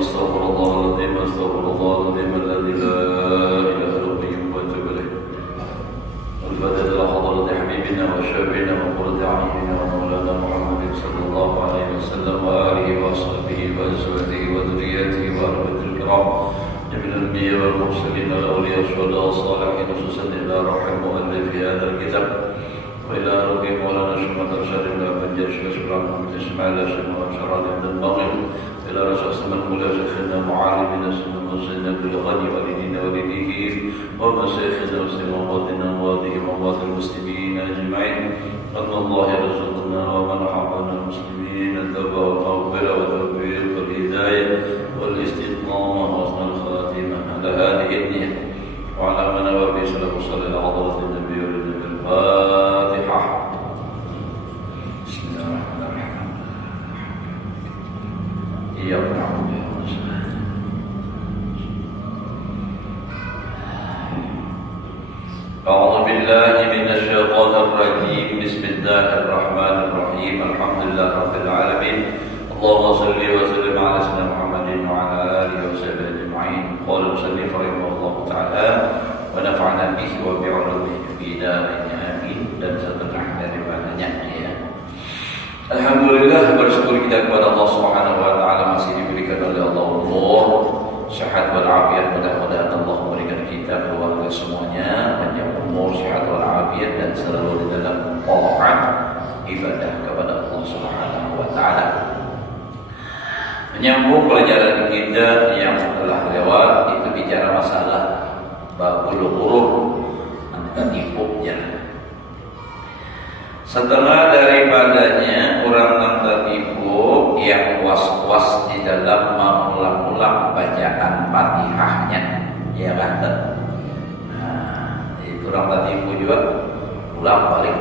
أستغفر الله العظيم أستغفر الله العظيم الذي لا إله إلا هو وأتوب إليه. الفاتحة إلى حضرة حبيبنا وشافعنا وقرة أعيننا ومولانا محمد صلى الله عليه وسلم وآله وأصحابه وأزواجه وذرياته وأهل بيته الكرام جميع الأنبياء والمرسلين والأولياء والشهداء والصالحين خصوصا إلى روح المؤلف هذا الكتاب وإلى روح مولانا شمال الرشاد إلى بنجر شيخ إبراهيم بن إسماعيل الشيخ شراد بن المغرب إلى رشاد سمن مولا شيخنا معالمنا سمن مسجدنا بالغني والدينا والديه ومشايخنا وسلم أمواتنا وأمواتهم وأموات المسلمين أجمعين أن الله يرزقنا ومن حبنا المسلمين التوبة والمغفرة والتوفيق والهداية والاستقامة وحسن الخاتمة على هذه النية وعلى من نوى في سلف صلى على حضرة النبي والنبي الفاتحة. بسم الله الرحمن الرحيم. إياك نعبد وإياك نستعين. أعوذ بالله من الشيطان الرجيم. بسم الله الرحمن الرحيم. الحمد لله رب العالمين. اللهم صل وسلم على سيدنا محمد وعلى آله وصحبه أجمعين. قال المصنف رحمه الله تعالى ونفعنا به وبعلومه في دارين آمين. Dan setelah daripadanya ya. Alhamdulillah, bersyukur kita kepada Allah Subhanahu wa taala masih diberikan oleh Allah umur, sehat walafiat. Mudah-mudahan Allah memberikan kita keluarga semuanya panjang umur, sehat walafiat dan selalu di dalam taat ibadah kepada Allah Subhanahu wa taala. Menyambung pelajaran kita yang telah lewat, itu bicara masalah babul ghurur, tertipunya. Setelah daripadanya orang yang tertipu yang was-was di dalam mengulang-ulang bacaan Fatihahnya, ya kan? Nah, itu orang tertipu juga ulang balik.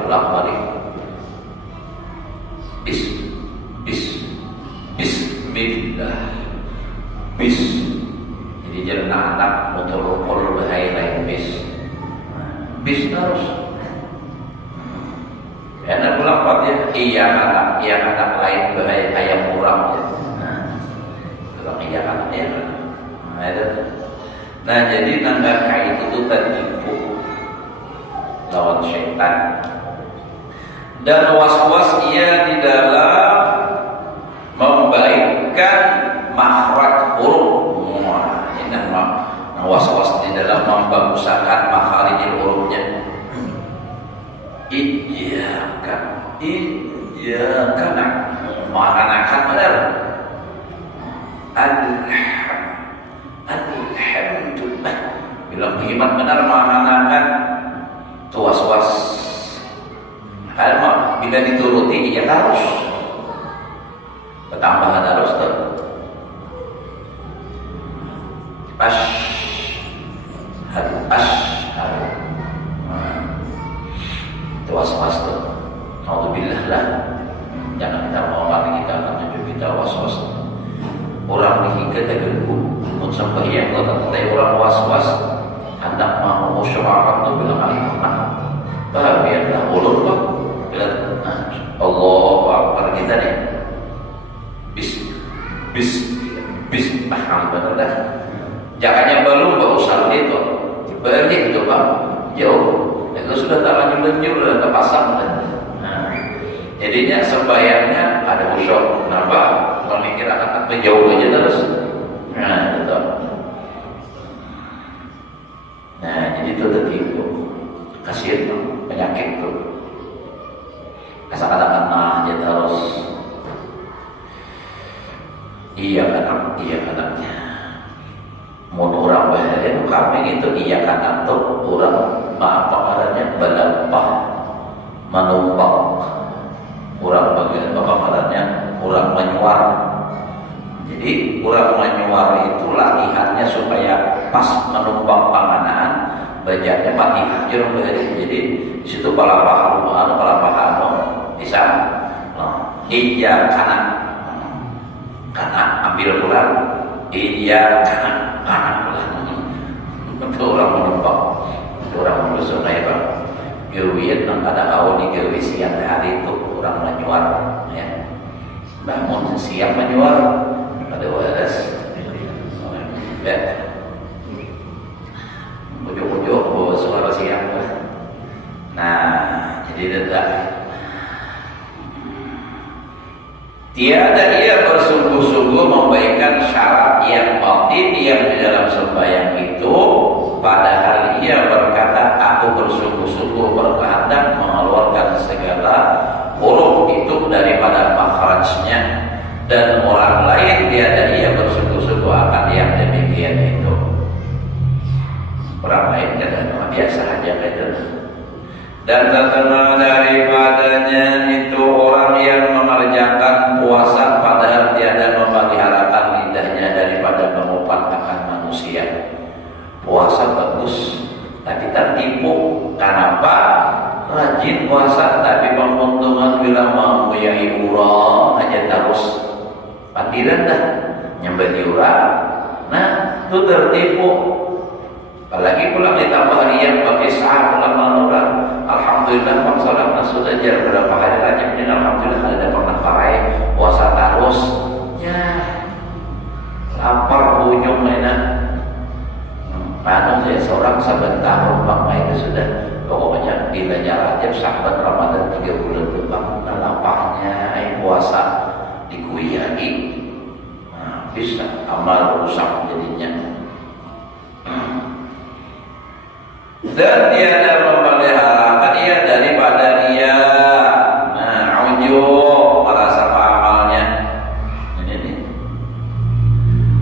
Bismillah. Jadi jangan anak motor bahaya lain bis terus. Enak ulang Fatihah, iya anak lain bahaya ayam kurang ya. Kalau iya anak ya. Nah, jadi tangga itu tuh tertipu lawan syaitan. Dan was-was ia di dalam membaikkan makhraj huruf. Ini was-was di dalam membagusakan makharijul hurufnya. Iyyaka menganakan benar. Alhamdulillah. Bilang iman benar menganakan tu was-was. Kalau bila dituruti ya harus bertambahan harus tuh. Ashhadu. Itu was-was tuh. Alhamdulillah lah. Jangan kita mengomong kita akan tunjuk kita was-was. Orang dihikat terganggu. Untuk sampai yang kata orang was-was. Hendak mau syura'at tu bilang alimah. Biarlah ulur lah. Allahu Akbar kita nih. Alhamdulillah. Jangannya belum berusaha itu. Balik itu bang. Jauh. Itu sudah tak lanjut sudah terpasang. Nah, jadinya sembahyangnya ada khusyuk. Kenapa? Kalau mikir akan menjauh aja terus. Nah, itu. Nah, jadi itu tertipu. Kasihan tuh, penyakit tuh. Kata-kata aja terus. Iya kadangnya. Mun orang bahaya kami itu iya kadang tuh orang apa balampah menumpang. Orang bagian apa orang menyuar. Jadi orang menyuar itu latihannya supaya pas menumpang panganan bacanya Fatihah. Jadi di situ pala paha bisa. Iya karena ambil pulang. Iya kanan pulang. Itu orang menumpang. Orang menusun bang. Gewian nang ada awal di gewi siang hari itu orang menyuar. Ya. Bangun siang menyuar. Ada waras. Ya. Ujuk-ujuk bawa suara siapa? Nah, jadi tidak. Tiada ia bersungguh-sungguh membaikan syarat yang batin yang di dalam sembahyang itu, padahal ia berkata, aku bersungguh-sungguh berkehendak mengeluarkan segala huruf itu daripada makhrajnya, dan orang lain tiada ia bersungguh-sungguh akan yang demikian itu. Orang lain kadang biasa aja gitu. Dan terkenal daripadanya itu orang yang mengerjakan puasa padahal tiada memeliharakan lidahnya daripada mengumpat akan manusia. Puasa bagus, tapi tertipu. Kenapa? Rajin puasa, tapi penguntungan bila mau ya urang aja terus pandiran dah nyembeli urang. Nah, itu tertipu. Apalagi pulang ditambah hari yang pakai sah pulang orang. Alhamdulillah Bang Salam sudah jar berapa hari rajin ini, alhamdulillah ada pernah pakai puasa terus. Ya, lapar ujung mainan. Anu saya seorang sebentar rumah itu sudah pokoknya bilanya rajab sahabat Ramadan 3 bulan depan. Nah, lapangnya puasa dikuyai. Nah, bisa amal rusak jadinya. Dan tiada memeliharakan ia daripada ria. Nah, ujub merasa amalnya. Ini.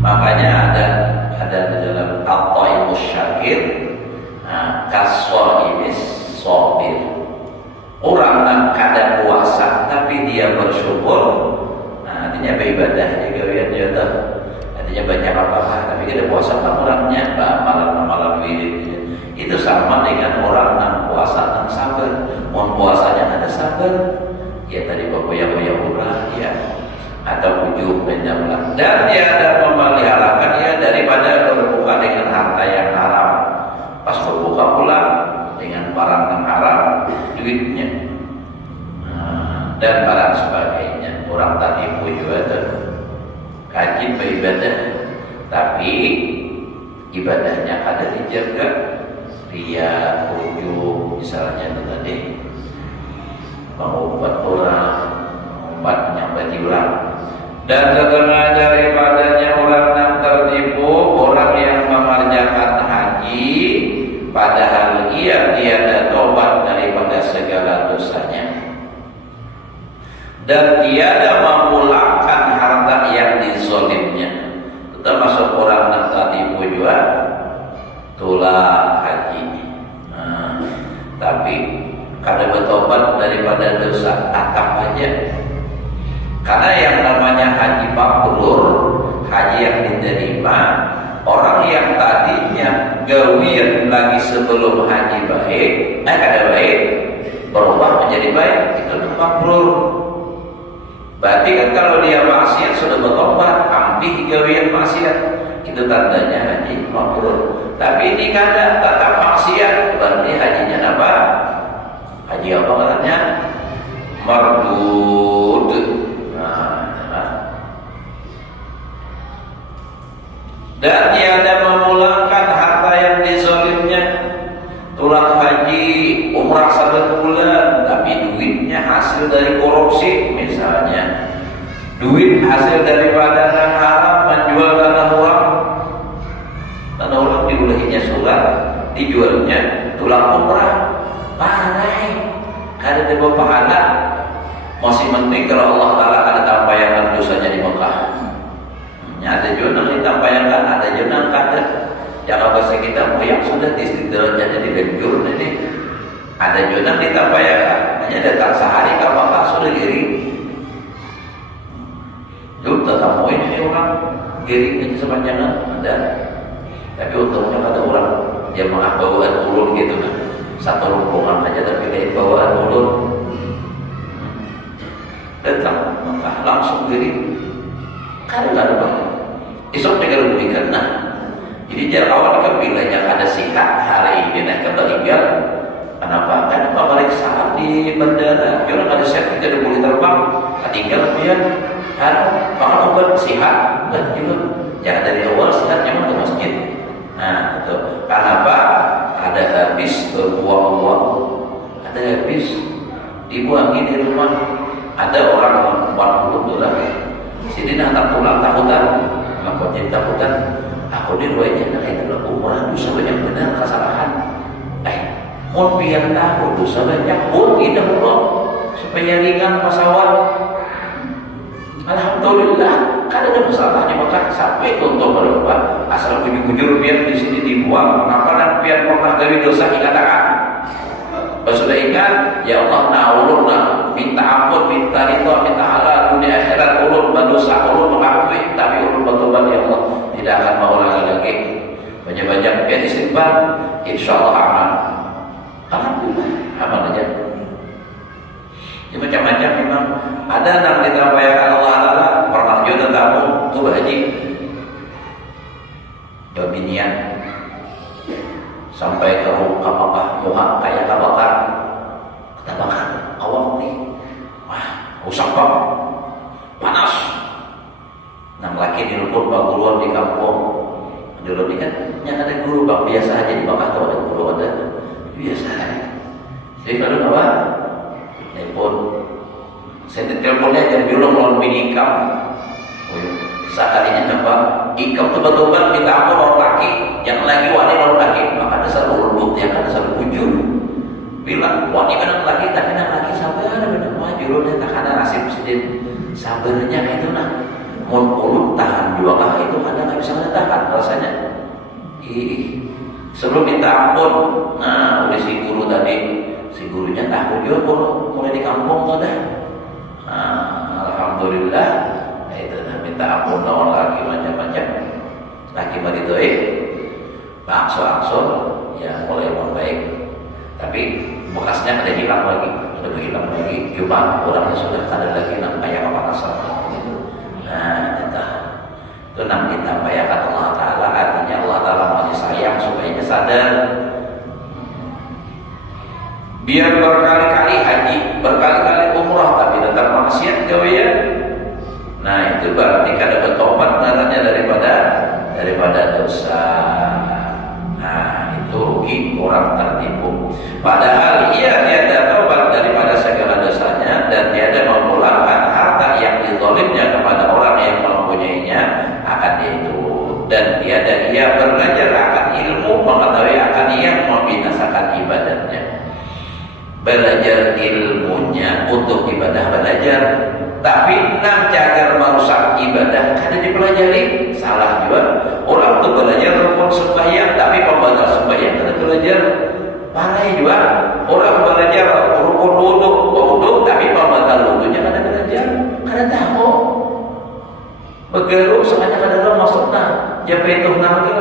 Makanya ada di dalam At-Taimus Syakir, kaswa'imis sabir. Orang yang kada puasa tapi dia bersyukur, nah, artinya beribadah juga ya tahu. Artinya banyak apa tapi kada puasa kan orangnya amalan-amalan wirid. Itu sama dengan orang yang puasa dan sabar. Mau puasanya ada sabar, ya tadi bapak-bapak urang ya, atau ujub menjamlah. Dan tiada memeliharakan ia daripada berbuka dengan harta yang haram. Pas berbuka pula dengan barang yang haram, duitnya dan barang sebagainya. Orang tak tipu juga tuh. Rajin beribadah, tapi ibadahnya kada dijaga. Ria, ujub, misalnya itu tadi mengumpat orang, mengumpat menyambati orang. Dan setengah daripadanya orang yang tertipu, orang yang mengerjakan haji padahal ia tiada tobat daripada segala dosanya dan tiada memulangkan harta yang dizolimnya. Termasuk orang yang tertipu juga tulah haji. Nah, tapi kada bertobat daripada dosa tatap aja. Karena yang namanya haji mabrur, haji yang diterima, orang yang tadinya gawian lagi sebelum haji baik, kada baik, berubah menjadi baik, itu mabrur. Berarti kan kalau dia maksiat sudah bertobat, ambil gawian maksiat, itu tandanya haji mabrur. Tapi ini kada tetap maksiat, berarti hajinya apa? Haji apa katanya? Mardud. Dan tiada memulangkan harta yang dizolimnya. Tulang haji umrah 1 bulan, tapi duitnya hasil dari korupsi misalnya. Duit hasil daripada yang haram, menjual tanah orang. Tanah orang diulehinya surat, dijualnya tulang umrah. Parai, kada ada pahala. Masih penting kalau Allah Ta'ala ada tampayan dosanya di Mekah. Ada juga yang ditampaykan, ada juga yang kada. Jangan bahasa kita yang sudah derajatnya dibenjur ini. Ada juga yang ditampaykan, hanya datang sehari ke Mekah sudah giring. Yuk tetap poin ini orang giring ini sepanjangan ada. Tapi untungnya kata orang dia bawaan ulun gitu kan. Satu rombongan aja tapi kayak bawaan ulun. Datang Mekah langsung giring. Karena ada bang. Esok dengan rubikan nah. Jadi jar awal kan bilanya ada sihat hari ini naik ke Baligal. Kenapa? Kan pemeriksaan di bandara. Orang ada sihat tidak boleh terbang. Tinggal kemudian kan makan obat sihat dan juga Jangan dari awal sihatnya mau ke masjid. Nah, itu. Karena apa? Ada habis berbuang-buang, ada habis dibuangi di rumah. Ada orang $40, sini nak pulang takutan, ngapa jadi takutan? Aku di ruangnya nak itu lah umrah dosa banyak benar kesalahan. Mau biar tahu dosa banyak pun tidak Allah supaya ringan pesawat. Alhamdulillah, kan ada masalahnya maka sampai contoh berapa asal bujur-bujur biar di sini dibuang, ngapain biar pernah dari dosa dikatakan. Pas sudah ingat, ya Allah naulun lah, minta ampun, minta ridho, minta halal dunia akhirat, ulun berdosa, ulun mengakui, tapi ulun bertobat ya Allah, tidak akan mengulangi lagi. Banyak-banyak biar istighfar, insya Allah aman. Alhamdulillah, aman aja. Ini macam-macam memang ada yang ditampaikan Allah Ta'ala. Pernah juga tamu tuh haji babinian sampai ke apa muha kayak kabakar awak nih, wah usang pak panas. Nah laki diluput baguluan di kampung dulu ini kan yang ada guru bang biasa aja di bawah atau ada guru ada biasa aja. Jadi kalau apa telepon, saya teleponnya jam biolog lawan bini ikam. Sekalinya apa? Ikam tuh betul-betul minta ampun orang laki, yang lagi wani orang laki. Maka ada selalu lembut, ya kan ada selalu bujur. Bilang wani benar laki, tapi nak laki sabar benar maju. Dia tak ada nasib sedih. Sabarnya itu nah, mau tahan juga kah itu kadang nggak bisa tahan rasanya. Sebelum minta ampun, nah oleh si guru tadi. Si gurunya tahu juga mulai di kampung tuh dah. Alhamdulillah, itu dah minta ampun lawan lagi macam-macam. Lagi meridoi, angsur-angsur, ya mulai membaik. Tapi bekasnya ada hilang lagi, sudah hilang lagi. Cuma orangnya sudah ada lagi nak kayak apa rasa. Nah, itu nak kita bayangkan Allah Taala, artinya Allah Taala masih sayang supaya dia sadar. Biar berkali-kali haji, berkali-kali umrah, tapi tetap maksiat kau ya. Nah itu berarti kada bertobat katanya daripada dosa. Nah itu rugi orang tertipu. Padahal ia tiada tobat daripada segala dosanya dan tiada memulangkan harta yang dizolimnya kepada orang yang mempunyainya akan itu. Dan tiada ia belajar akan ilmu mengetahui akan yang membinasakan ibadahnya. Belajar ilmunya untuk ibadah belajar, tapi nak cagar merusak ibadah kada dipelajari, salah juga. Orang tu belajar rukun sembahyang tapi pembatal sembahyang kada belajar, parah juga. Orang belajar rukun wudu tapi pembatal wudunya kada belajar, kada tahu. Begeruk sengaja kada tahu maksudnya, japa itu nangil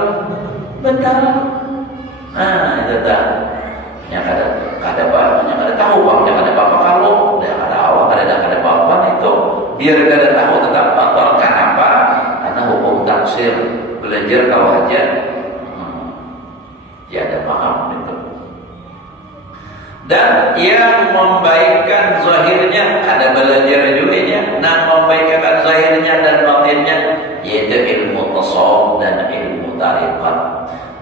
bentar. Nah itu dah. Yang kada tahu bang, yang kada apa kalau dah kada awak kada apa itu biar kada tahu tetap batal. Kenapa? Karena hukum taksir belajar kau aja, tiada paham itu. Dan yang membaikkan zahirnya ada belajar juga nya, nah membaikkan zahirnya dan batinnya yaitu ilmu tasawuf dan ilmu tariqat.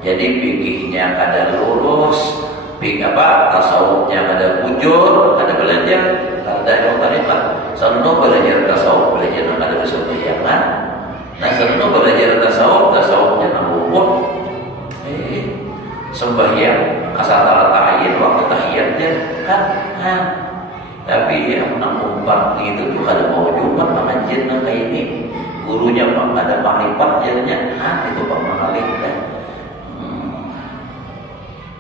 Jadi fikihnya kada lurus. Tasawufnya ada bujur, ada belajar, ada yang tarikat. Sono belajar tasawuf, belajar ada kesembayangan. Nah, sono belajar tasawufnya nambun. Sembahyang asal ta'ayin waktu tahiyatnya kan. Tapi yang umpat itu tuh ada mau jumpa pengajian kayak ini. Gurunya ada makrifat jadinya, itu pengalih kan.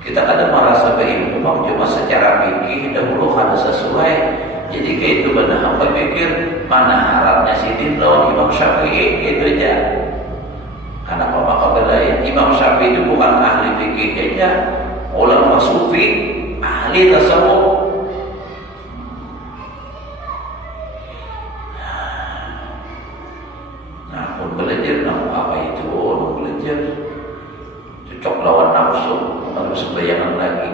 Kita kadang merasa berilmu cuma secara fikih dahulu kada sesuai. Jadi kayak itu benar apa pikir mana harapnya Sidin lawan Imam Syafi'i itu aja. Karena apa beda Imam Syafi'i itu bukan ahli fikih aja, ulama sufi, ahli tasawuf. Nah, pun belajar apa itu, belajar cocok lawan nafsu. Lalu sembayangan lagi.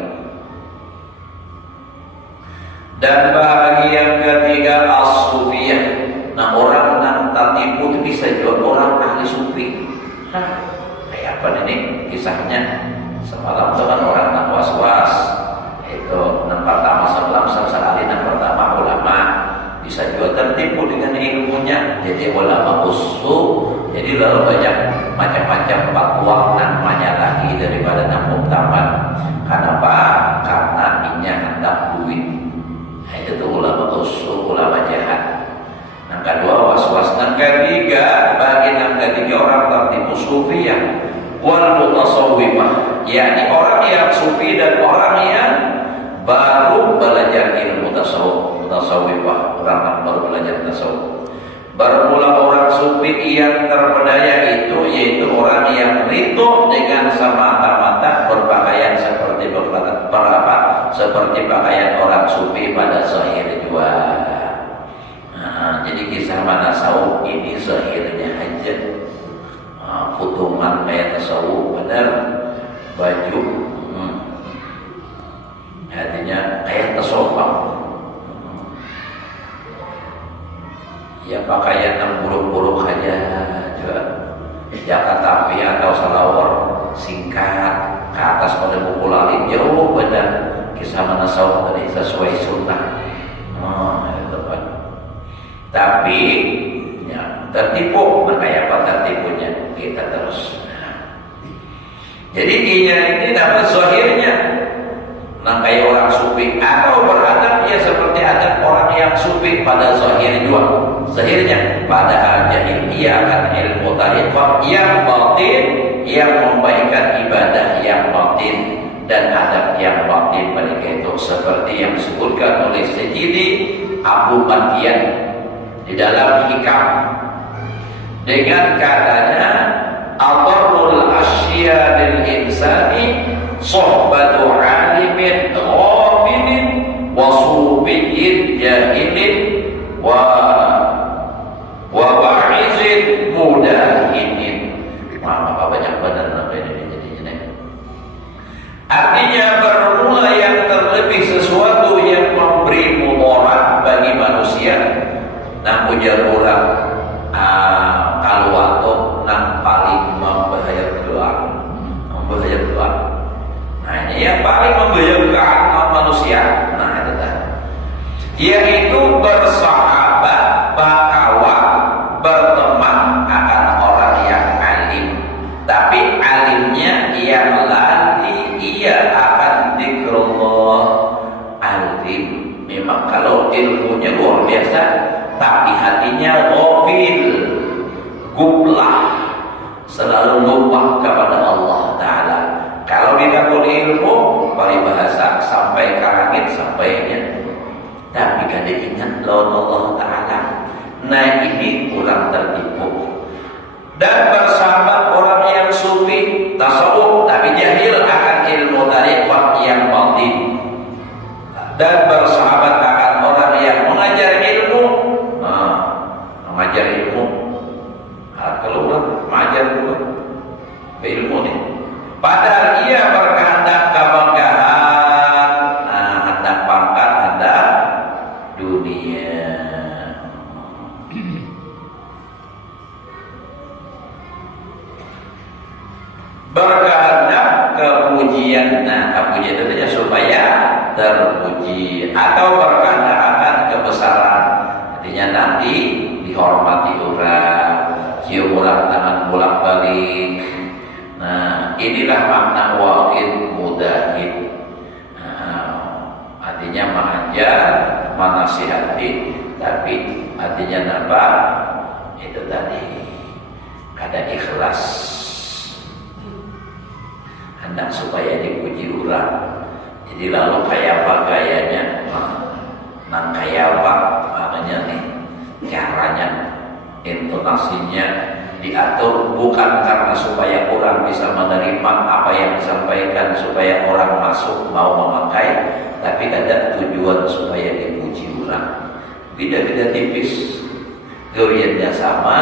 Dan bahagian ketiga as-sufiyah. Nah orang yang tertipu itu bisa juga orang ahli sufi. kapan ini kisahnya? Semalam itu kan orang nak was-was. Itu yang pertama sebelum sekali yang pertama ulama bisa juga tertipu dengan ilmunya. Jadi ulama usul. Jadi lalu banyak macam-macam fatwa namanya lagi daripada namun taman. Kenapa? Karena inya hendak duit. Nah, itu tuh ulama usul, ulama jahat. Yang kedua was-was. Yang ketiga, bagi yang ketiga orang tertipu sufiyah wal mutasawwifah, yakni orang yang sufi dan orang yang baru belajar ilmu tasawuf. Mutasawwifah, orang yang baru belajar tasawuf. Bermula orang sufi yang terpedaya itu yaitu orang yang ridho dengan semata-mata berpakaian seperti seperti pakaian orang sufi pada zahir jua. Nah, jadi kisah tasawuf ini zahirnya aja. Putungan kayak tasawuf benar, baju artinya kayak tasawuf. Ya pakaian yang buruk-buruk aja juga. Jaket tapi atau salawar singkat ke atas pada buku lalit jauh benar. Kisah tasawuf tadi sesuai sunnah. Itu kan. Tapi ya, tertipu, makanya apa tertipunya kita terus. Jadi dia ini dapat zahirnya, nah kayak orang sufi atau beradab ya seperti adab orang yang sufi pada zahir juga. Zahirnya padahal jahil ia akan ilmu tariqah yang batin, yang membaikkan ibadah yang batin dan adab yang batin mereka itu seperti yang disebutkan oleh Sayyidi Abu Madian di dalam hikam dengan katanya adarrul asya lil insani sohbatu alimin ghafilin wa subiyyin jahilin wa ba'izin mudahinin. Maka banyak benar namanya ini. Artinya bermula yang terlebih sesuatu yang memberi mudarat bagi manusia. Nah ujar orang kalau waktu nang paling membahayakan. Nah ini yang paling membahayakan manusia. Nah itu tadi. Yaitu bersahabat, berkawan, berteman akan orang yang alim. Tapi alimnya yang lalai ia akan dzikrullah alim. Memang kalau ilmunya luar biasa, tapi hatinya ghafil, gublah, selalu lupa kepada Allah Ta'ala. Kalau didapur ilmu, paribahasa sampai ke langit sampainya, tapi kada ingat lawan Allah Ta'ala. Nah ini kurang tertipu. Dan bersahabat orang yang sufi tasawuf tapi jahil akan ilmu tariqah yang batin. Dan bersahabat akan orang yang mengajar ilmu. Mengajar ilmu. Kalau orang mengajar ilmu nih. Padahal ia berkehendak kebanggaan, hendak pangkat, hendak dunia. Berkehendak kepujian. Nah, kepujian itu supaya terpuji atau berkehendak akan kebesaran. Artinya nanti dihormati orang, cium orang tangan bolak-balik. Nah, inilah makna wa'id mudahin. Artinya mengajar, menasihati, tapi artinya apa? Itu tadi ada ikhlas, hendak supaya dipuji orang. Jadi lalu kayak apa gayanya, nang kayak apa makanya nih caranya, intonasinya diatur bukan karena supaya orang bisa menerima apa yang disampaikan supaya orang masuk mau memakai, tapi ada tujuan supaya dipuji orang. Beda-beda tipis, gawiannya sama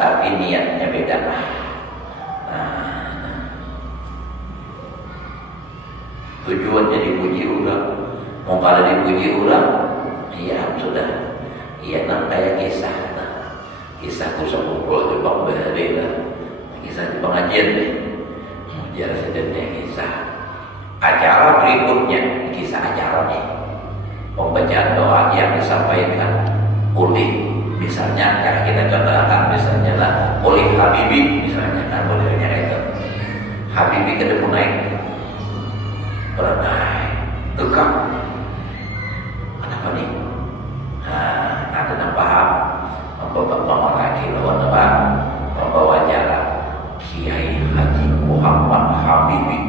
tapi niatnya beda. Tujuannya dipuji orang. Mau kalau dipuji orang, iya sudah, iya nang kayak kisah. Kisah kusah kumpul di Bang Bahari lah, kisah di pengajian deh. Jar sedene kisah. Acara berikutnya, kisah acara nih. Pembacaan doa yang disampaikan oleh misalnya yang kita contohkan misalnya lah oleh Habibie misalnya kan modelnya itu. Habibie ketemu naik berenai tegak. Kenapa nih? Nah, ada yang paham membawa lagi lawan apa? Membawa jalan Kiai Haji Muhammad Habibie.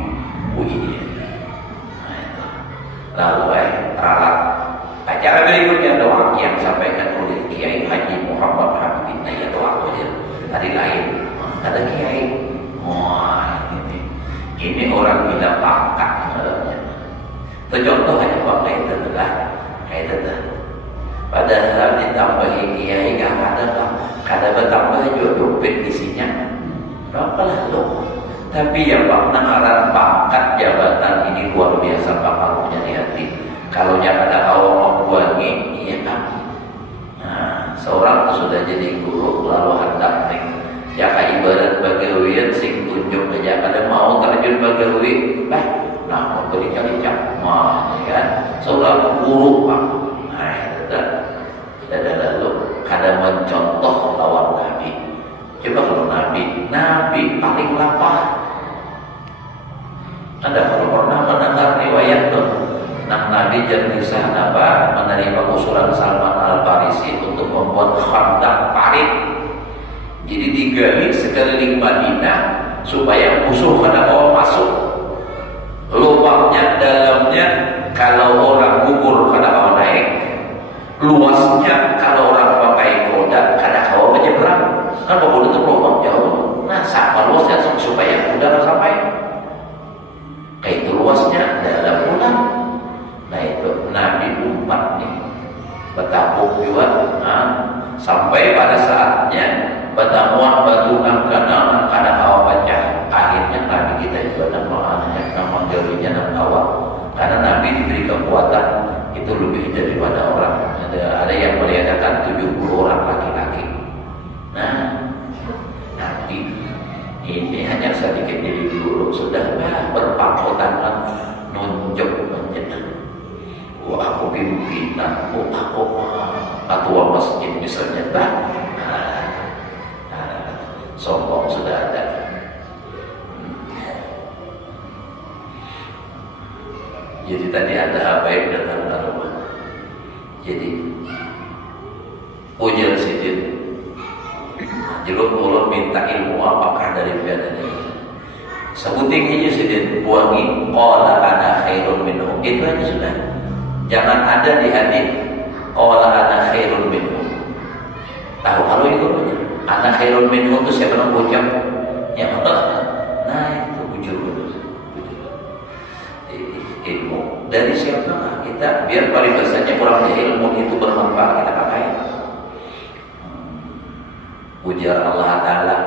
Ini. Lalu ralat acara berikutnya doa yang disampaikan oleh Kiai Haji Muhammad Habibie. Nah ya doa aja. Tadi lain ada Kiai. Wah ini orang tidak pangkat malamnya. Contoh hanya waktu itu adalah kayak itu. Padahal ditambahi Kiai kada bertambah juga dompet isinya. Berapa lo? Tapi ya Pak, naharan pangkat jabatan ini luar biasa Pak punya di hati. Kalau jangan ada awal membuangi, iya kan? Nah, seorang itu sudah jadi guru lalu hendak nih. Ya kayak ibarat bagawian sing tunjuk aja kada mau terjun bagawi, nah mau berlicak-licak, kan? Seorang guru Pak, nah itu ada lalu kada mencontoh lawan Nabi. Coba kalau Nabi paling lapar. Anda kalau pernah mendengar riwayat tuh, Nabi kisah apa menerima usulan Salman Al Farisi untuk membuat khandak parit. Jadi digali sekeliling Madinah supaya musuh kada mau masuk. Lubangnya dalamnya kalau orang gugur kada mau naik, luasnya kalau orang pakai kuda kada mau menyeberang. Kan kuda itu lubang jauh. Nah sama luasnya supaya kuda sampai. Kayak itu luasnya dalam bulan. Nah itu Nabi umpat nih bertabung juga. Nah, sampai pada saatnya pertemuan batu angkana kada kawa pecah. Akhirnya Nabi kita juga nama jauhnya dan kawa. Karena Nabi diberi kekuatan itu lebih daripada orang. Ada yang melihatkan 70 orang laki-laki. Nah Nabi ini hanya sedikit diri dulu sudah berpangkotan nunjuk menjadi aku pimpinan, aku ketua masjid misalnya sombong sudah ada. Jadi tadi ada habaib datang ke rumah. Jadi ujar sidin jeruk mulut minta ilmu apakah dari biadanya sebuting aja sidin buangi qala ana khairun minhum itu aja sudah. Jangan ada di hati qala ana khairun minhum. Tahu kalau itu ana khairun minhum itu siapa yang ucap ya Allah. Nah itu bujur ilmu dari siapa kita biar paribasanya kurang ilmu itu bermanfaat kita pakai. Ujar Allah Ta'ala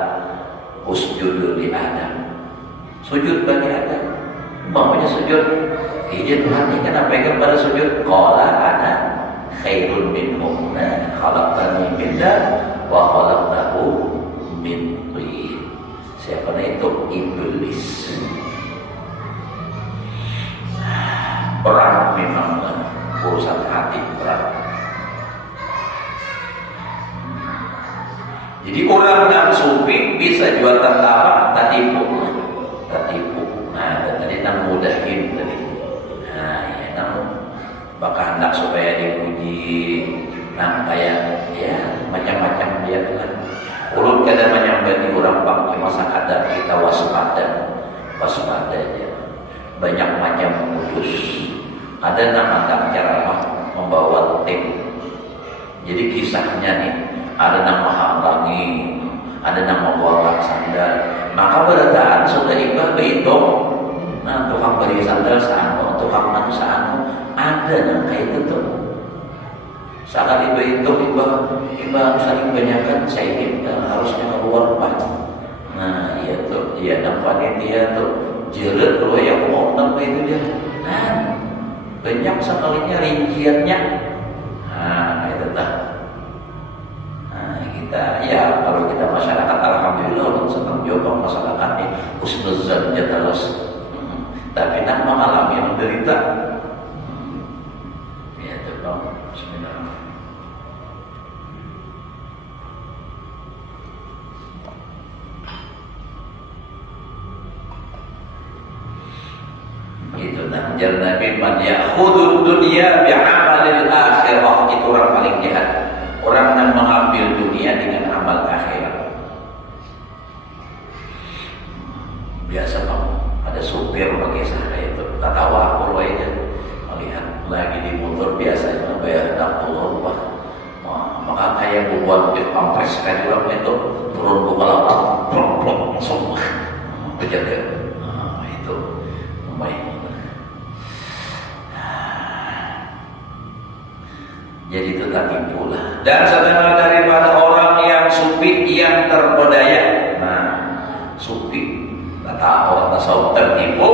usjudu li Adam, sujud bagi Adam. Maunya sujud izin Tuhan ini kenapa kepada sujud qala ana khairun minhum khalaqtani min nar wa khalaqtahu min tin. Siapa itu? Iblis. Berat memang urusan hati berat. Jadi orang yang sufi bisa juga tertipu. Nah, tadi nang mudahin tadi. Nah, ya nang bakal hendak supaya dipuji, nang kayak ya macam-macam dia kan. Ulun kada menyambati orang bangki masa kadar kita waspada aja. Banyak macam modus. Ada nang hendak ceramah membawa tim. Jadi kisahnya nih. Ada nama halangi, ada nama bawa sandal. Maka berataan sudah ibadah berhitung. Nah, tukang beri sandal sano, tukang manu sano, ada yang kayak itu tuh. Sekali berhitung ibadah saling banyakkan saya ini harusnya keluar pak. Nah, iya tuh, iya nampaknya dia tuh jerit loh yang mau nampak itu dia. Nah, banyak sekalinya rinciannya. Nah, itu tak. Kita ya kalau kita masyarakat alhamdulillah senang jawab masyarakat ini husnuzan jadalos, tapi nak mengalami menderita. Ya coba Bismillah. Itu najar Nabi man ya'khudud dunya bi'amalil akhirah, itu orang paling jahat, orang yang mengambil dunia dengan amal akhirat. Biasa bang, ada supir pakai saya itu ketawa aku aja melihat lagi di motor biasanya bayar 60 pak, maka kayak buat pampres kan orang itu turun buka lapang plok langsung berjaga. Itu lumayan. Jadi tetap pula. Dan setengah daripada orang yang sufi yang terpedaya. Nah, sufi kata orang tasawuf tertipu,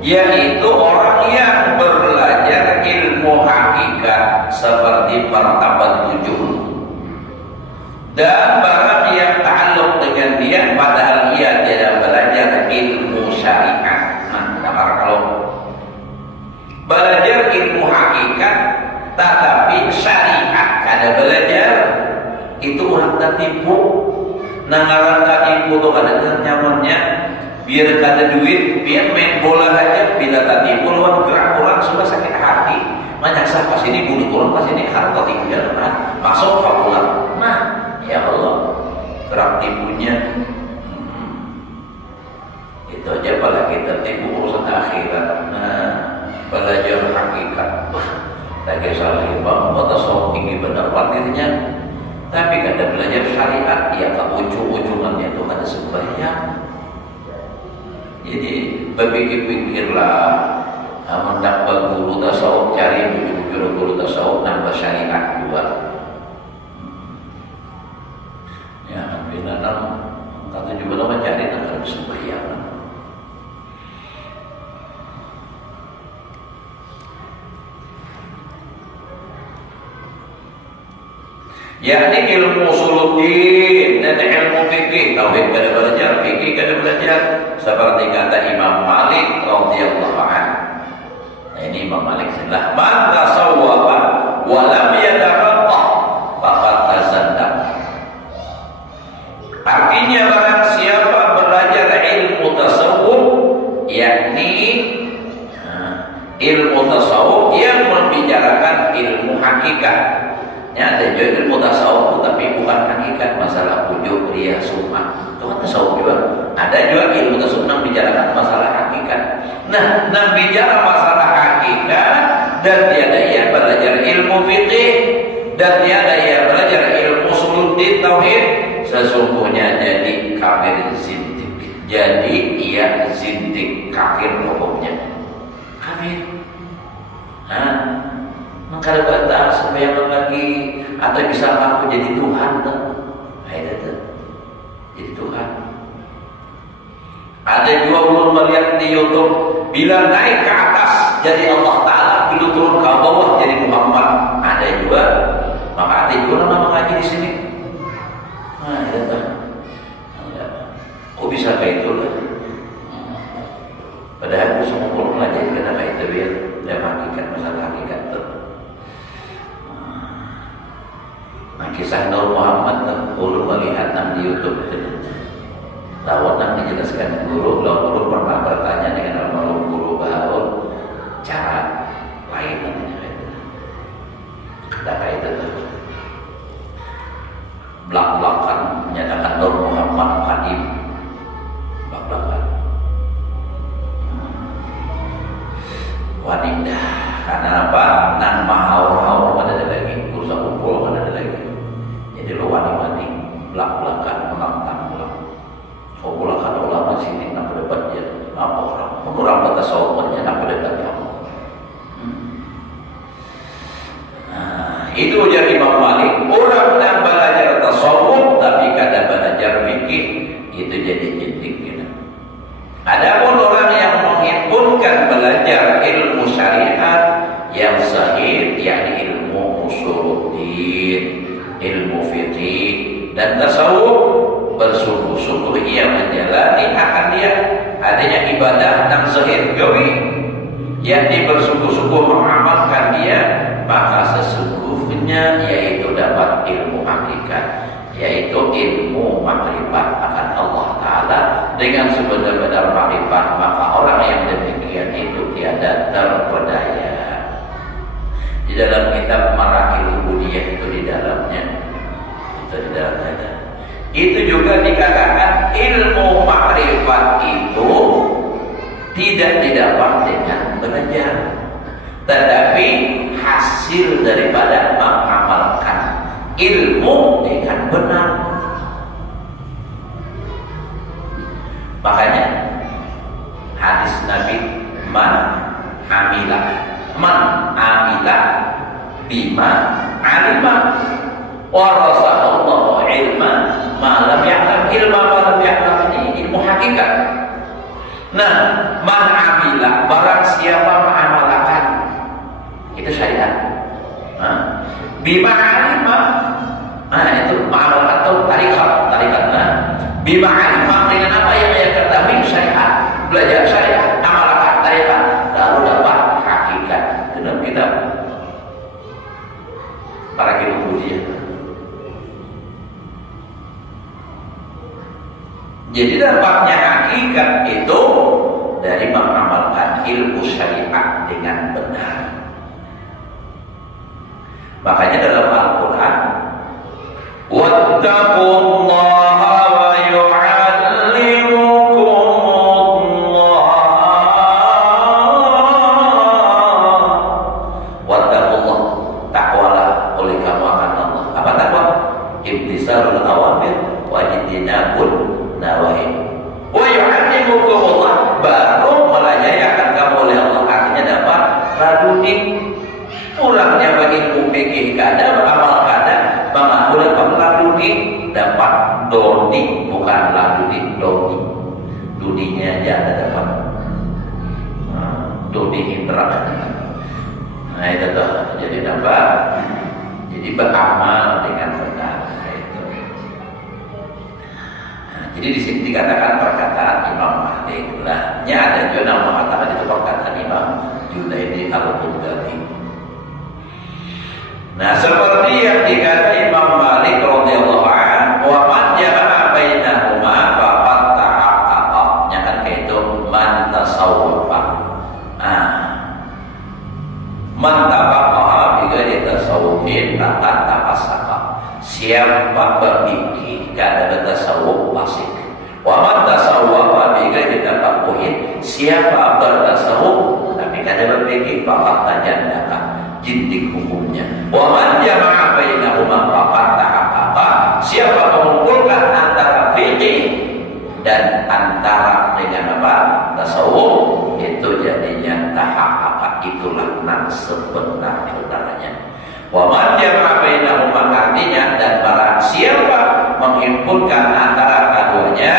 yaitu orang yang belajar ilmu hakikat seperti martabat wujud dan barang yang ta'alluq dengan dia, padahal ia tidak belajar ilmu syariat. Nah, kalau belajar ilmu hakikat tetapi syariat kada belajar, itu orang tertipu. Nangaran tertipu tuh kadang nyamannya biar kada duit, biar main bola aja. Bila tertipu luar gerak orang sudah sakit hati, menyaksa pas ini bunuh orang, pas ini harta tinggal, nah masuk ke pulang. Nah ya Allah, gerak tipunya itu aja, apalagi tertipu urusan akhirat. Nah belajar hakikat lagi salah bang, tasawuf tinggi benar dirinya, tapi kada belajar syariat, ya ke ujung-ujungannya itu kada sembahyang. Jadi berpikir-pikirlah, mendapat guru tasawuf, cari guru tasawuf nambah syariat juga. Ya, binatang kata juga nama cari nambah sembahyang. Yakni ilmu usuluddin dan ilmu fikih, tauhid kada belajar, fikih kada belajar, seperti kata Imam Malik radhiyallahu anhu. Nah, ini Imam Malik sendiri, man tasawwafa wa lam yatafaqqah faqad tazandaq. Artinya barang siapa belajar ilmu tasawuf, yakni ilmu tasawuf yang membicarakan ilmu hakikat. Ya, ada juga ilmu tasawuf tapi bukan hakikat, masalah wujud, riyah, sumah. Itu kan tasawuf juga. Ada juga ilmu tasawuf yang bicarakan masalah hakikat. Nah, bicara masalah hakikat dan tiada ia belajar ilmu fikih dan tiada ia belajar ilmu usuluddin tauhid, sesungguhnya jadi kafir zindik. Jadi ia zindik, kafir hukumnya. Kafir. Nah, kalau batas sembahyang lagi atau bisa aku jadi Tuhan, itu jadi Tuhan. Ada juga ulun melihat di YouTube, bila naik ke atas jadi Allah Taala, bila turun ke bawah jadi Muhammad. Ada juga, maka ada juga nama mengaji di sini. Nah, itu kok bisa kayak itu lah? Padahal aku semua ulun belajar karena kayak itu biar dia hakikat, masalah hakikat itu. Nah, kisah Nur Muhammad ulun melihat di YouTube itu. Lawan dijelaskan guru, guru pernah bertanya dengan almarhum guru Bahaul cara lain namanya itu. Kata itu tuh belak-belakan menyatakan Nur Muhammad qadim, belak-belakan. Wanita karena apa? Nang mahaur-haur ada lagi, kursa kumpul ada lagi. Jadi lo wani-wani belak-belakan menantang pulang. Populakan ulama sini nak berdebat ya apa orang bertasawufnya nak berdebat ya. Nah, itu ujar Imam Malik, orang yang belajar tasawuf tapi kada belajar fikih itu jadi jindik gitu. Adapun orang yang menghimpunkan belajar ilmu syariat yang sahih, yakni ilmu usuluddin, ilmu fikih dan tasawuf, bersungguh-sungguh ia menjalani akan dia adanya ibadah dan zahir gawi, yakni bersungguh-sungguh mengamalkan dia, maka sesungguhnya yaitu dapat ilmu hakikat, yaitu ilmu makrifat akan Allah Ta'ala. Dengan sebenar-benar makrifat, maka orang yang demikian itu tiada terpedaya. Di dalam kitab Marakil Ubudiyah itu di dalamnya itu juga dikatakan ilmu makrifat itu tidak didapat dengan belajar, tetapi hasil daripada mengamalkan ilmu dengan benar. Makanya hadis Nabi, man amila bima alima warasallahu ilma ma lam ya'lam. Ilma ma lam ya'lam ini ilmu hakikat. Nah, man amila, barang siapa mengamalkan, itu syariat. Bima alima, itu mengamalkan atau tarikat. Nah, bima alima dengan apa yang ia ketahui syariat, belajar syariat, amalkan tarikat, lalu dapat hakikat. Dalam kitab Marakil Ubudiyah. Jadi dapatnya hakikat itu dari mengamalkan ilmu syariat dengan benar. Makanya dalam Al-Quran, wattaqullaha wa yu'allimukumullah. Wattaqullah, takwalah oleh kamu akan Allah. Apa takwa? Imtisarul awamir wa ijtinabul nawahi. Wa yu'allimukumullah, baru melayakan kamu oleh Allah, artinya dapat raduni. Pulangnya bagi fikih kada, beramal kada, mengakulah pemeladuni, dapat doni, bukan laduni, doni. Duninya aja ada dapat doni indra. Nah itu tuh, jadi dapat, jadi beramal dengan benar. Jadi di sini dikatakan perkataan Imam Malik. Nah, ada juga yang mengatakan itu perkataan Imam Junaidi Al-Baghdadi. Nah, seperti yang dikata Imam Malik radhiyallahu anhu, wa man jama'a bainahuma faqad tahaqqaqa. Kan kayak itu man tasawwafa. Man tafaqaha bi ghairi tasawwufin faqad tafassaqa. Siapa berfikih kada bertasawuf fasik. Wa man tasawwafa bi ghairi tafaqquhin, siapa bertasawuf tapi kada berfikih faqad tajannaka, jindik hukumnya. Wa man jama'a bainahuma faqad tahaqqaqa, siapa mengumpulkan antara fikih dan antara dengan apa? Tasawuf, itu jadinya tahaqqaqa, itulah nan sebenar-benarnya. Wa man jama'a bainahuma, artinya dan barang siapa menghimpunkan antara keduanya,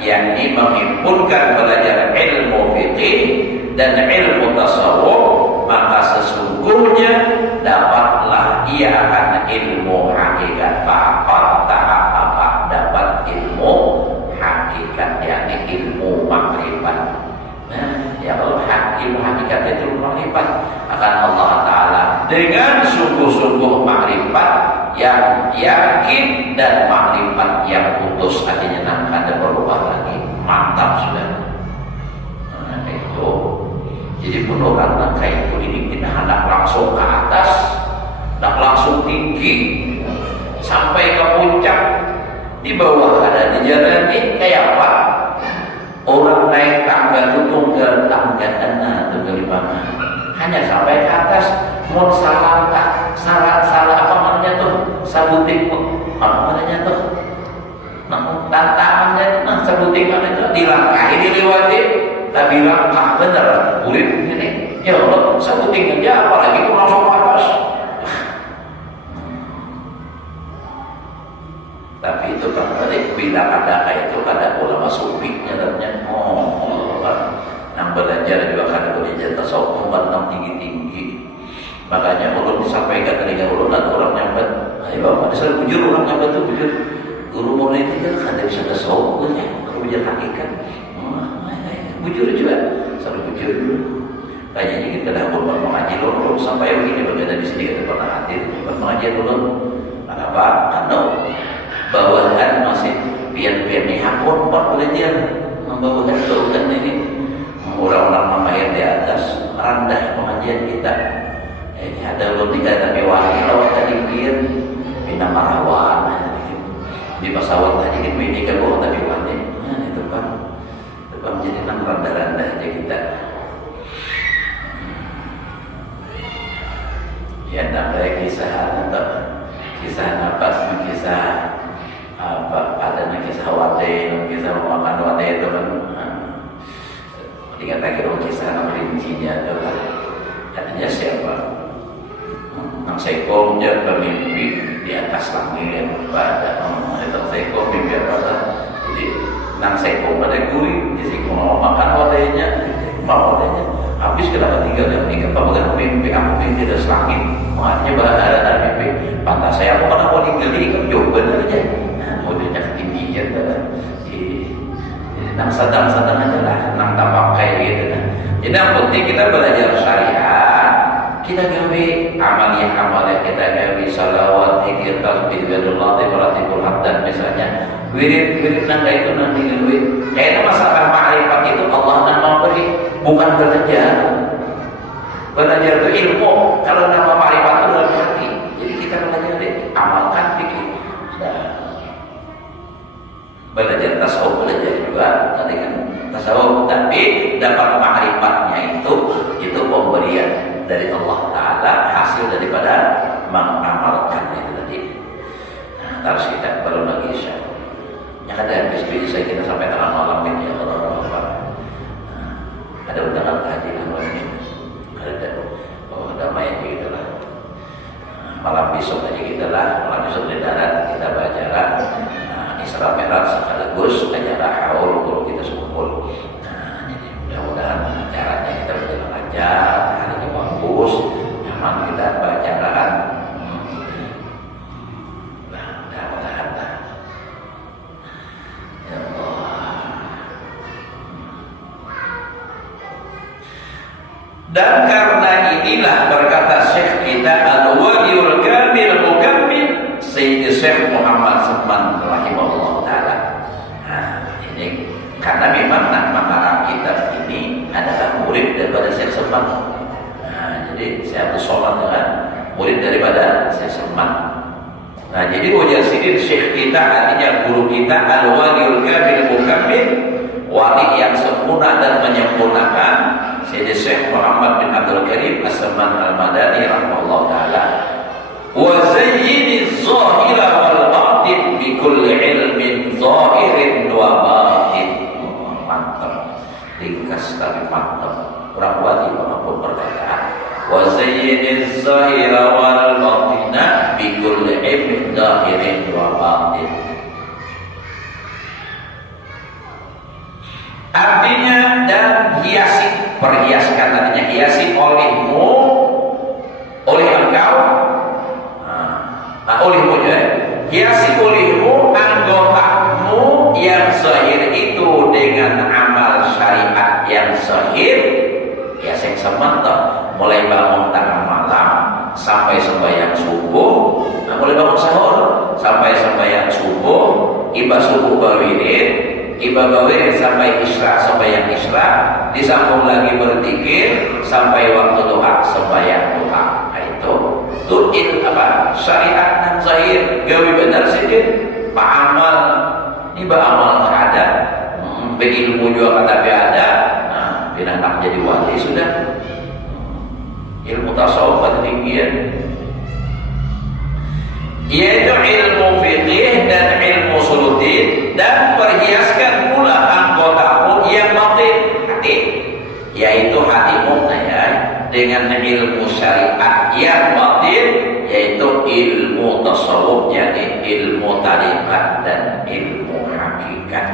yakni menghimpunkan belajar ilmu fikih dan ilmu tasawuf, maka sesungguhnya dapatlah ia akan ilmu hakikat. Faqad tahaqqaqa, dapat ilmu hakikat, yakni ilmu makrifat. Nah, ya kalau ilmu hakikat itu makrifat akan Allah Ta'ala dengan sungguh-sungguh makrifat yang yakin dan makrifat yang putus, artinya nak ada berubah lagi, mantap sudah. Nah, itu jadi pun orang kayak itu ini tidak hendak langsung ke atas, hendak langsung tinggi sampai ke puncak. Di bawah ada di jalan ini kayak apa? Orang naik tangga itu tunggal tangga tunggal lima, hanya sampai ke atas. Mau salah apa namanya tuh, sabuting apa namanya tuh, tantangannya tuh, sabuting mana itu dilangkahi, dilewati, tapi langkah bener, kulit ini, ya Allah, sabuting aja, apalagi pun langsung ke atas. Tapi itu kan bila ada itu ada ulama sufi nyatanya, yang belajar juga kan belajar tasawuf kan tinggi-tinggi. Makanya ulun disampaikan telinga ulun dan orang nyambat, ayo bapak, ada bujur orang nyambat tuh bujur, guru murni itu kan kada bisa tasawuf ya, kalau belajar hakikat. Bujur juga, sampai bujur dulu. Kayaknya kita dah buat mengaji dulu sampai begini berada di sini kita pernah hadir buat mengaji dulu. Kenapa? Karena bawahan masih pian-pian nih hakun 40 dia membawakan bawahan ini. Orang-orang mamayat di atas rendah pengajian kita. Ini ada belum tiga tapi wangi lawat tadi pian bina marawan. Di pesawat tadi kita ini ke bawah tapi wangi. Itu kan. Itu kan jadi nang rendah-rendah aja kita. Ya namanya kisah atau kisah apa? Ada kisah wate, kisah makan wate itu kan. Dikatakan dong kisah rincinya adalah katanya siapa? Nang Seko dia bermimpi di atas langit pada itu Seko mimpi apa? Jadi nang Seko pada gurih, jadi mau makan watenya, mau watenya. Habis kenapa tinggal yang ini kenapa mimpi aku mimpi di atas langit? Makanya ada mimpi pantas saya aku kan aku tinggal di ikan jauh bener aja. Nah modelnya ketinggian kan. Nang sadang-sadang aja lah, nang tak pakai gitu kan. Jadi yang penting kita belajar syariat, kita gawe amaliyah, kita gawe salawat, zikir, tasbih, zikirullah, timuratibul dan misalnya wirid nang itu nang digawe. Kayaknya masalah ma'rifat itu Allah yang memberi, bukan belajar. Belajar itu ilmu, kalau nama ma'rifat itu dalam hati. Jadi kita belajar amalkan pikir. Belajar tasawuf belajar juga tadi kan tasawuf, tapi dapat ma'rifatnya itu pemberian dari Allah Ta'ala, hasil daripada mengamalkan itu tadi. Nah, harus kita baru lagi insyaallah. Yang ada bisa kita sampai tengah malam ini ya Allah. Ada undangan haji malam ini. Ada damai gitu lah. Malam besok aja kita lah, malam besok di darat kita belajar. Isra Mi'raj sekaligus acara haul kalau kita sekumpul. Nah, jadi mudah-mudahan acaranya kita berjalan lancar, harinya bagus, nyaman kita bacaan. Nah, mudah-mudahan lah. Ya Allah. Dan karena inilah berkata Syekh kita Al-Wadiul Kamil Mukammil Sayyidi Syekh Muhammad Subhan rahimahullah ta'ala. Nah ini karena memang nama Arab kita ini adalah murid daripada Syekh Subhan. Nah jadi saya bersolat dengan murid daripada Syekh Subhan. Nah jadi wajah sini Syekh kita artinya guru kita Al-Wadiul Kamil Mukammil, wali yang sempurna dan menyempurnakan, Sayyidi Syekh Muhammad bin Abdul Karim As-Subhan Al-Madani rahimahullah ta'ala. Wa zayyini zahira wal batin bi kulli ilmin zahirin wa batin. Mantap, ringkas tapi mantap. Kurang wajib apapun perkataan. Wa zayyini zahira wal batina bi kulli ilmin zahirin wa batin. Artinya dan hiasi, perhiaskan artinya hiasi olehmu, oleh engkau. Nah, olehmu ya, hiasi olehmu anggotamu yang zahir itu dengan amal syariat yang zahir, ya yang sementara mulai bangun tengah malam sampai sembahyang subuh, nah, mulai bangun sahur sampai sembahyang subuh, ibadah subuh bawirid, ibadah bawirid sampai isya sembahyang isya, disambung lagi berzikir sampai waktu doa sembahyang doa. Nah, itu tu'il apa syariat dan zahir gawe benar sedikit pak amal ini bah amal ada berilmu juga kata ada. Nah bila nak jadi wali sudah ilmu tasawuf ketinggian, yaitu ilmu fiqih dan ilmu sulutin, dan perhiaskan pula anggotamu yang batin hati, yaitu hatimu ya dengan ilmu syariat yang batin, yaitu ilmu tasawuf, yakni ilmu tarikat dan ilmu hakikat.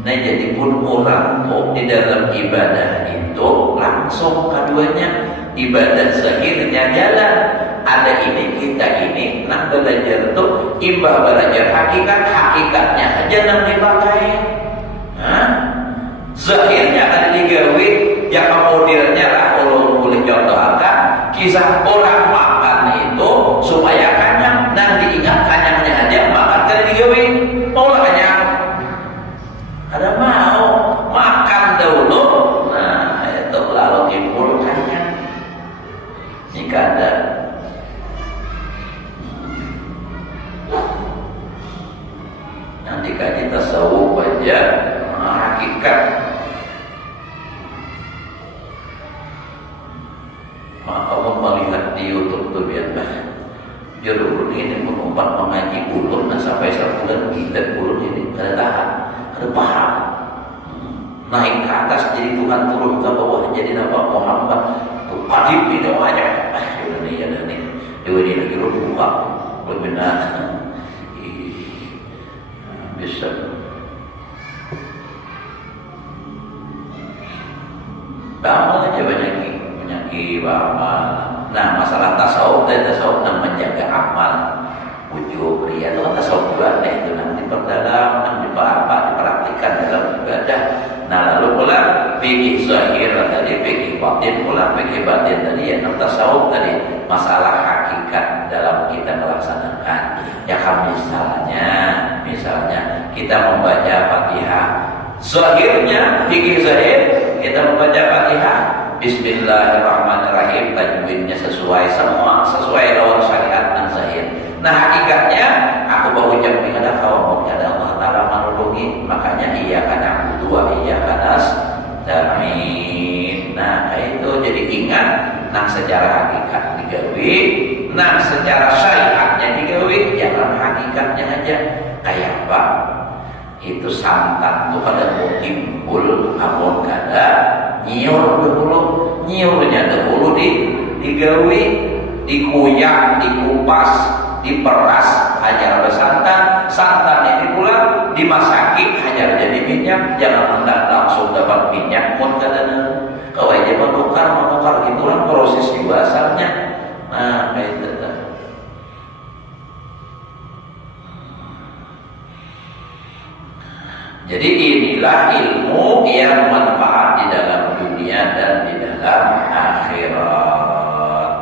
Nah jadi pun orang di dalam ibadah itu langsung keduanya ibadah zahirnya jalan. Ada ini kita ini nak belajar itu imbah belajar hakikatnya aja yang dipakai. Zahirnya ada digawe, ya modelnya lah kalau boleh contohkan kisah orang makan itu supaya kenyang dan diingat kenyangnya aja makan kali digawe mau lah kenyang. Ada mau makan dulu, nah itu lalu timbul kenyang. Jika ada nanti kaji tasawuf aja hakikat. Maka melihat di YouTube tuh biar judul ini mengumpat mengaji ulun, nah sampai sebulan kita ulun ini ada tahan, ada paham, naik ke atas jadi Tuhan, turun ke bawah jadi Nabi Muhammad. Tuh kadip ini wajah, ini ada nih, ini lagi lu buka, benar, bisa. Amal aja penyakit amal. Nah masalah tasawuf dan tasawuf yang menjaga amal wujud ria itu kan tasawuf juga itu nanti diperdalam, nanti dipraktikkan dalam ibadah. Nah lalu pula fikih zahir tadi, fikih batin pula, fikih batin tadi ya tasawuf tadi masalah hakikat dalam kita melaksanakan. Ya kan misalnya kita membaca Fatihah, zahirnya fikih zahir kita membaca Fatihah Bismillahirrahmanirrahim, tajwidnya sesuai semua, sesuai lawan syariat dan zahir. Nah hakikatnya aku bawa ucap di ada kaum ada Allah Taala menolongi, makanya iya kana dua iya kana nasta'in. Nah itu jadi ingat, nah secara hakikat digawe, nah secara syariatnya digawe, jangan hakikatnya aja. Kayak apa? Itu santan tuh kada mau timbul, amun kada nyiur dulu, nyiurnya dahulu digawe, dikuyak, dikupas, diperas, hajar bersantan, santan ini pula dimasaki, hajar jadi minyak, jangan hendak langsung dapat minyak pun kadang kau aja menukar gitu kan proses bahasanya. Nah itu. Jadi inilah ilmu yang manfaat di dalam dunia dan di dalam akhirat.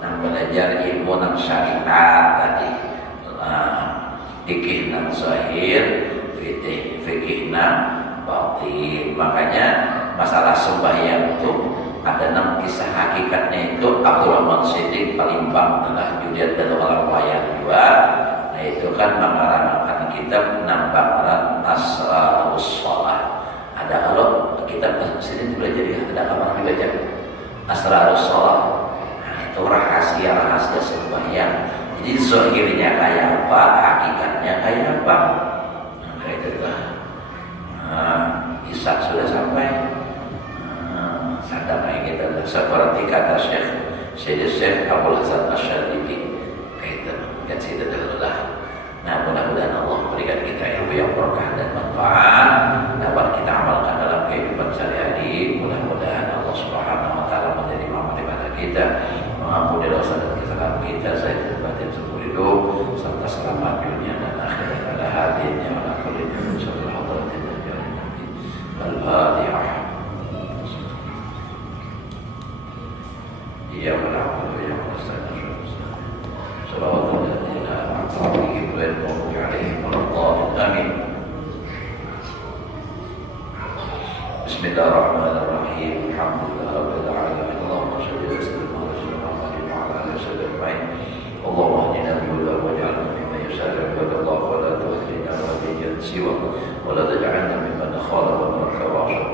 Nah, belajar ilmu yang syariat tadi, fikih yang zahir, fikih yang batin. Makanya masalah sembahyang itu ada 6 kisah hakikatnya itu. Abdurrahman Siddiq Palembang telah juga dalam orang wayang juga. Nah itu kan mengarang kitab Nambaran Asrarus Shalah. Ada kalau kitab sini belajar ya, ada apa dibaca Asrarus Shalah. Nah itu rahasia sembahyang. Jadi zahirnya kayak apa, hakikatnya kayak apa. Nah kayak itu lah. Isak sudah sampai. Sadar kayak gitu. Seperti kata Syekh Abdul Hasan Asy'adili. Kayak itu. Dan situ dahulu lah. Nah mudah-mudahan Allah memberikan kita ilmu yang berkah dan manfaat dapat kita amalkan dalam kehidupan sehari-hari. Mudah-mudahan Allah Subhanahu wa taala menerima ibadah kita, mengampuni dosa dan kesalahan kita, zahir dan batin seumur hidup, serta selamat dunia dan akhirat. Ala hadin ya ala kulli sallallahu alaihi wa sallam. Al-Fatihah. Ya na'budu wa nasta'in. Salawatu عليهم غير المغضوب عليهم ولا الضالين آمين. بسم الله الرحمن الرحيم. الحمد لله رب العالمين. اللهم صل وسلم على سيدنا محمد وعلى آله وصحبه أجمعين. اللهم اهدنا بهداك واجعلنا ممن يسار عباد الله ولا تهدنا وليا سواك ولا تجعلنا ممن خالف امرك وعصى